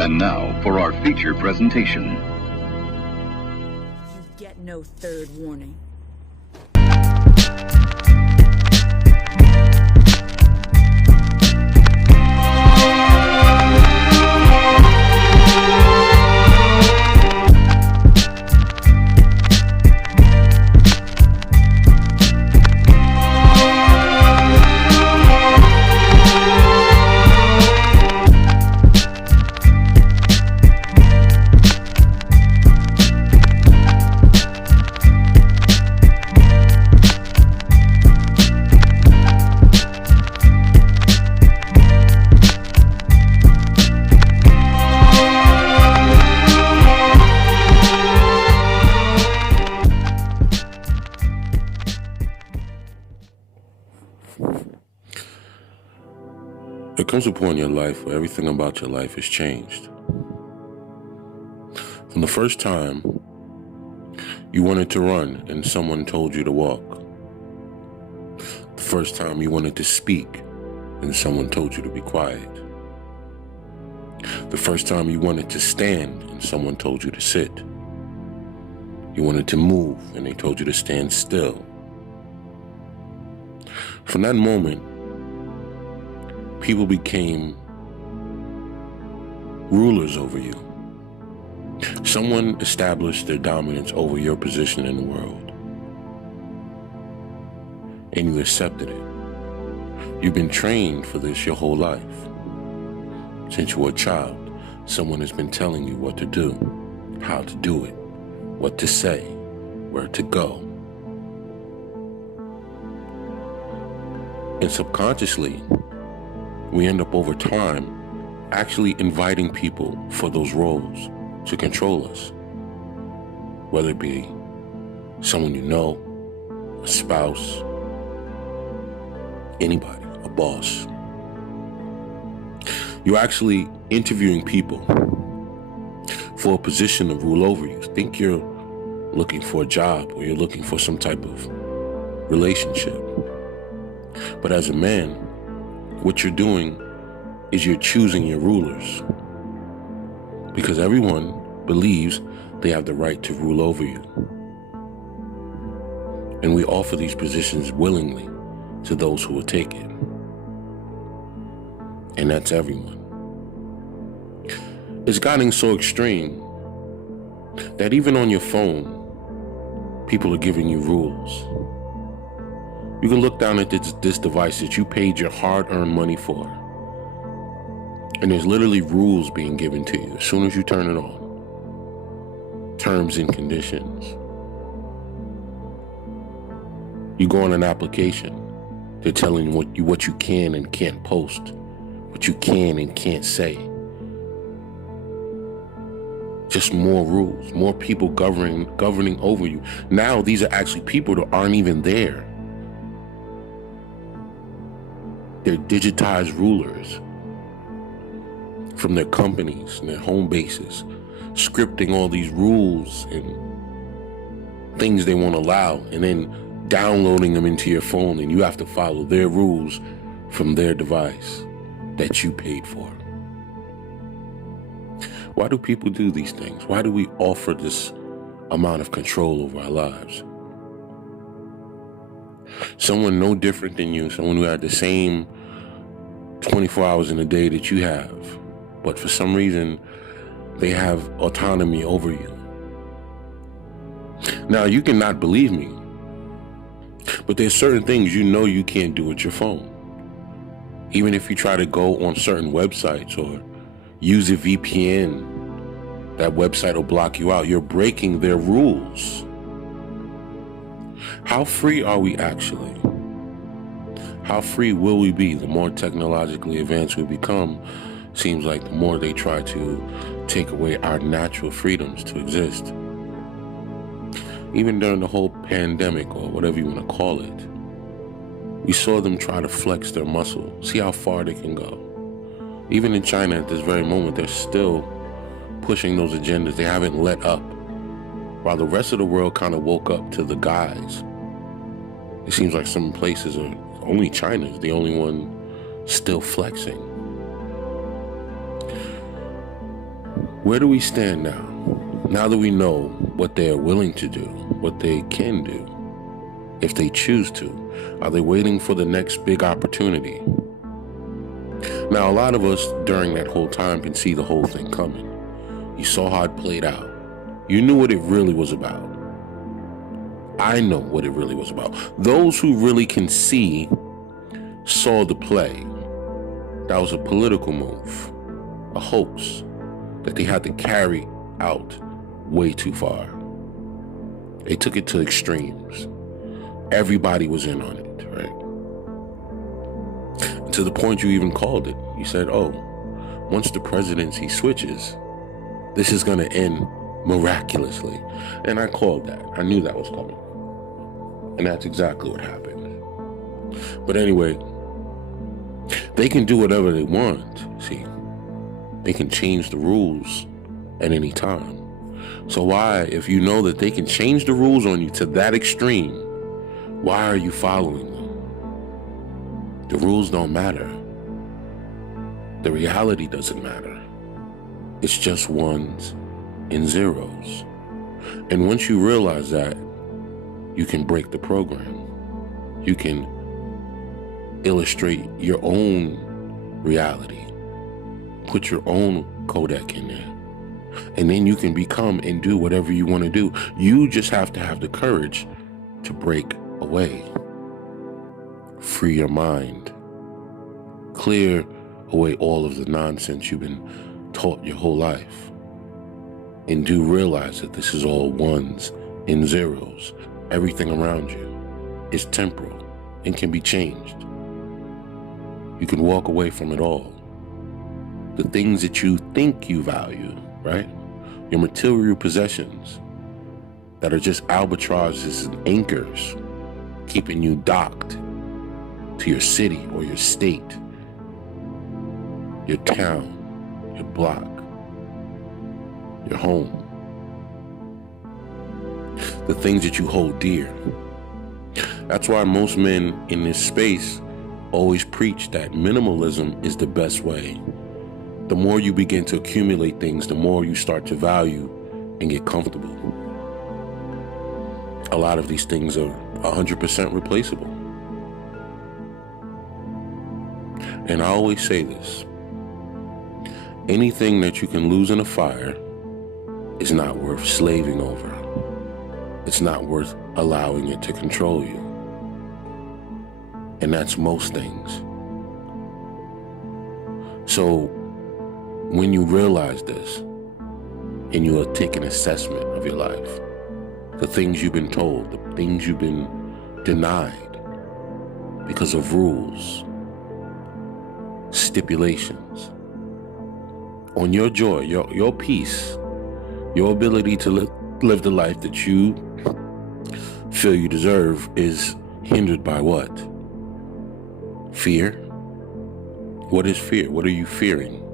And now for our feature presentation. You get no third warning. There comes a point in your life where everything about your life has changed. From the first time you wanted to run and someone told you to walk. The first time you wanted to speak and someone told you to be quiet. The first time you wanted to stand and someone told you to sit. You wanted to move and they told you to stand still. From that moment, people became rulers over you. Someone established their dominance over your position in the world. And you accepted it. You've been trained for this your whole life. Since you were a child, someone has been telling you what to do, how to do it, what to say, where to go. And subconsciously, we end up over time actually inviting people for those roles to control us. Whether it be someone you know, a spouse, anybody, a boss. You're actually interviewing people for a position to rule over you. Think you're looking for a job or you're looking for some type of relationship. But as a man, what you're doing is you're choosing your rulers, because everyone believes they have the right to rule over you. And we offer these positions willingly to those who will take it. And that's everyone. It's gotten so extreme that even on your phone, people are giving you rules. You can look down at this device that you paid your hard-earned money for, and there's literally rules being given to you as soon as you turn it on. Terms and conditions. You go on an application, they're telling you what you can and can't post, what you can and can't say. Just more rules, more people governing over you. Now these are actually people that aren't even there. They're digitized rulers from their companies and their home bases, scripting all these rules and things they won't allow, and then downloading them into your phone, and you have to follow their rules from their device that you paid for. Why do people do these things? Why do we offer this amount of control over our lives? Someone no different than you, someone who had the same 24 hours in a day that you have, but for some reason, they have autonomy over you. Now, you cannot believe me, but there's certain things you know you can't do with your phone. Even if you try to go on certain websites or use a VPN, that website will block you out. You're breaking their rules. How free are we actually? How free will we be? The more technologically advanced we become, seems like the more they try to take away our natural freedoms to exist. Even during the whole pandemic, or whatever you want to call it, we saw them try to flex their muscle, see how far they can go. Even in China at this very moment, they're still pushing those agendas. They haven't let up. While the rest of the world kind of woke up to the guys, it seems like some places are, only China's the only one still flexing. Where do we stand now? Now that we know what they are willing to do, what they can do, if they choose to, are they waiting for the next big opportunity? Now, a lot of us during that whole time can see the whole thing coming. You saw how it played out. You knew what it really was about. I know what it really was about. Those who really can see saw the play. That was a political move, a hoax that they had to carry out way too far. They took it to extremes. Everybody was in on it, right? To the point you even called it. You said, oh, once the presidency switches, this is going to end miraculously. And I called that. I knew that was coming. And that's exactly what happened. But anyway, they can do whatever they want, see. They can change the rules at any time. So why, if you know that they can change the rules on you to that extreme, why are you following them? The rules don't matter. The reality doesn't matter. It's just ones and zeros. And once you realize that, you can break the program. You can illustrate your own reality. Put your own codec in there. And then you can become and do whatever you want to do. You just have to have the courage to break away. Free your mind. Clear away all of the nonsense you've been taught your whole life. And do realize that this is all ones and zeros. Everything around you is temporal and can be changed. You can walk away from it all. The things that you think you value, right? Your material possessions that are just albatrosses and anchors keeping you docked to your city or your state, your town, your block, your home. The things that you hold dear. That's why most men in this space always preach that minimalism is the best way. The more you begin to accumulate things, the more you start to value and get comfortable. A lot of these things are 100% replaceable. And I always say this, anything that you can lose in a fire is not worth slaving over. It's not worth allowing it to control you. And that's most things. So when you realize this and you take an assessment of your life, the things you've been told, the things you've been denied because of rules, stipulations, on your joy, your peace, your ability to live the life that you feel you deserve is hindered by what? Fear? What is fear? What are you fearing?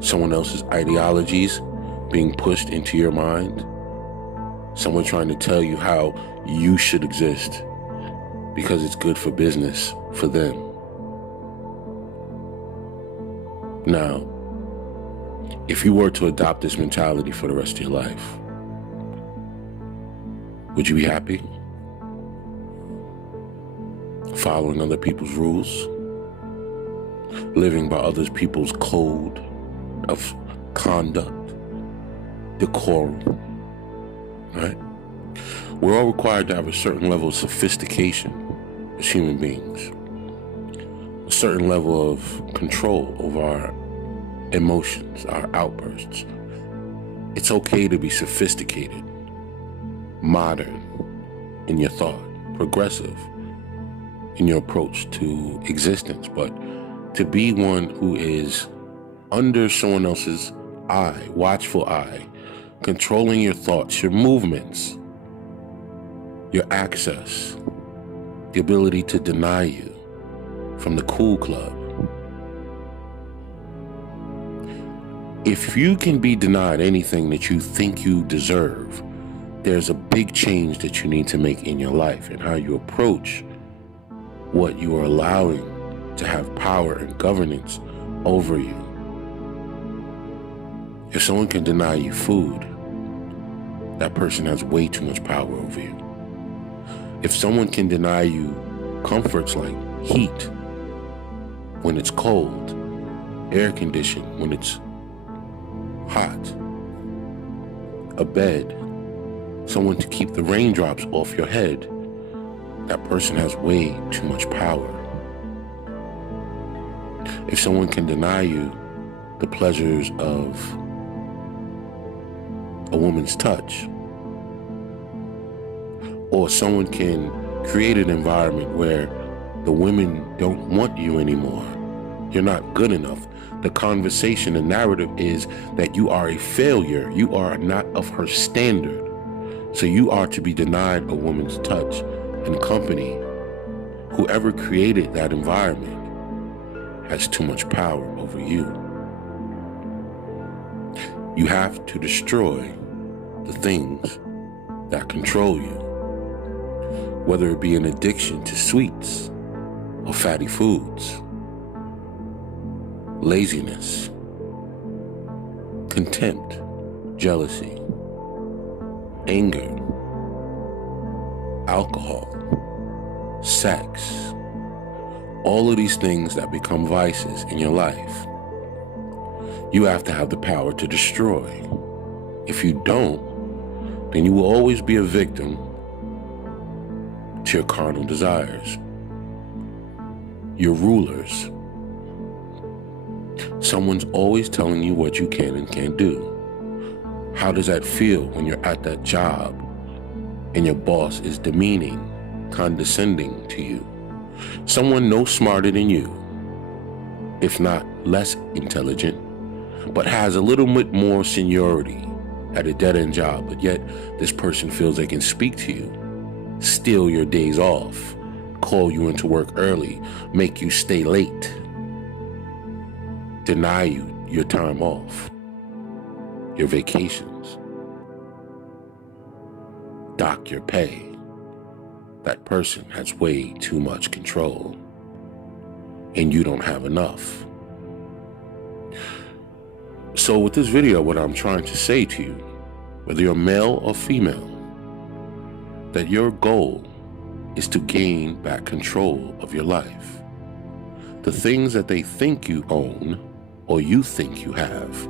Someone else's ideologies being pushed into your mind? Someone trying to tell you how you should exist because it's good for business for them. Now, if you were to adopt this mentality for the rest of your life, would you be happy? Following other people's rules? Living by other people's code of conduct, decorum, right? We're all required to have a certain level of sophistication as human beings, a certain level of control over our emotions, our outbursts. It's okay to be sophisticated, modern in your thought, progressive in your approach to existence, but to be one who is under someone else's eye, watchful eye, controlling your thoughts, your movements, your access, the ability to deny you from the cool club. If you can be denied anything that you think you deserve, there's a big change that you need to make in your life and how you approach what you are allowing to have power and governance over you. If someone can deny you food, that person has way too much power over you. If someone can deny you comforts like heat when it's cold, air conditioning when it's hot, a bed, someone to keep the raindrops off your head, that person has way too much power. If someone can deny you the pleasures of a woman's touch, or someone can create an environment where the women don't want you anymore, you're not good enough. The conversation, the narrative is that you are a failure. You are not of her standard. So you are to be denied a woman's touch and company. Whoever created that environment has too much power over you. You have to destroy the things that control you, whether it be an addiction to sweets or fatty foods, laziness, contempt, jealousy, anger, alcohol, sex, all of these things that become vices in your life. You have to have the power to destroy. If you don't, then you will always be a victim to your carnal desires, your rulers. Someone's always telling you what you can and can't do. How does that feel when you're at that job and your boss is demeaning, condescending to you? Someone no smarter than you, if not less intelligent, but has a little bit more seniority at a dead-end job, but yet this person feels they can speak to you, steal your days off, call you into work early, make you stay late, deny you your time off, your vacations, dock your pay. That person has way too much control, and you don't have enough. So with this video, what I'm trying to say to you, whether you're male or female, that your goal is to gain back control of your life. The things that they think you own or you think you have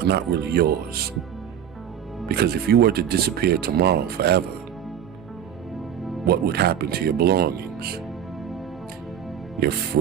are not really yours. Because if you were to disappear tomorrow forever, what would happen to your belongings? Your friends?